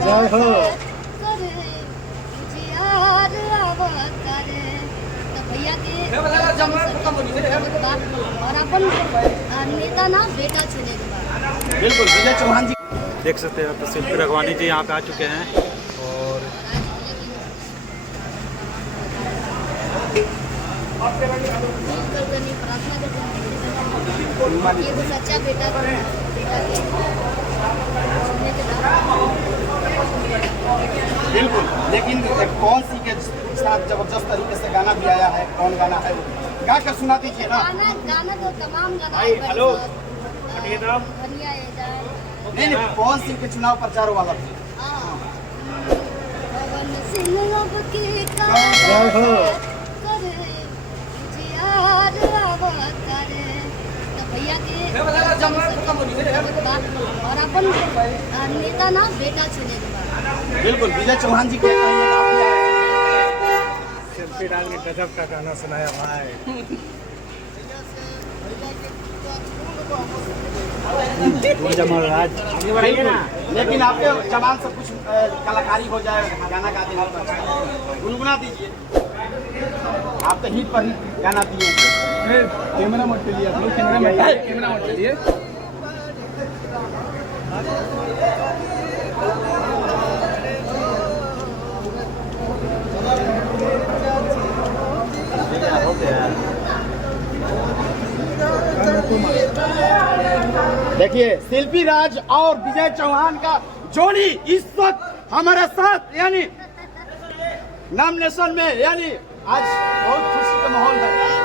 जय हो। भैया के और अपन नेता ना बेटा चुने बिल्कुल विजय चौहान जी देख सकते हैं तो शिल्पी रघवानी जी यहाँ पे आ चुके हैं और सच्चा बेटा बिल्कुल। लेकिन कौन सी के साथ जबरदस्त तरीके से गाना भी आया है, कौन गाना है गा कर सुना दीजिए ना। गाना तो तमाम गाना भाई हेलो बढ़िया है जान। नहीं नहीं, कौन सी के चुनाव प्रचार वाला था? पवन सिंह अब के जय हो। भैया के और अपन नेता ना बेटा चुने बिल्कुल विजय चौहान जी के शिल्पी राज ने गजब का गाना सुनाया भाई। जमल राज लेकिन आपके जवान सब कुछ कलाकारी हो जाए, गाना गा देना, गुनगुना दीजिए। आप तो हिट पर हिट गाना दिए। कैमरा मत चलिए आप लोग, कैमरा मत चलिए। देखिए शिल्पी राज और विजय चौहान का जोड़ी इस वक्त हमारे साथ यानी नॉमिनेशन में, यानी आज बहुत खुशी का माहौल है।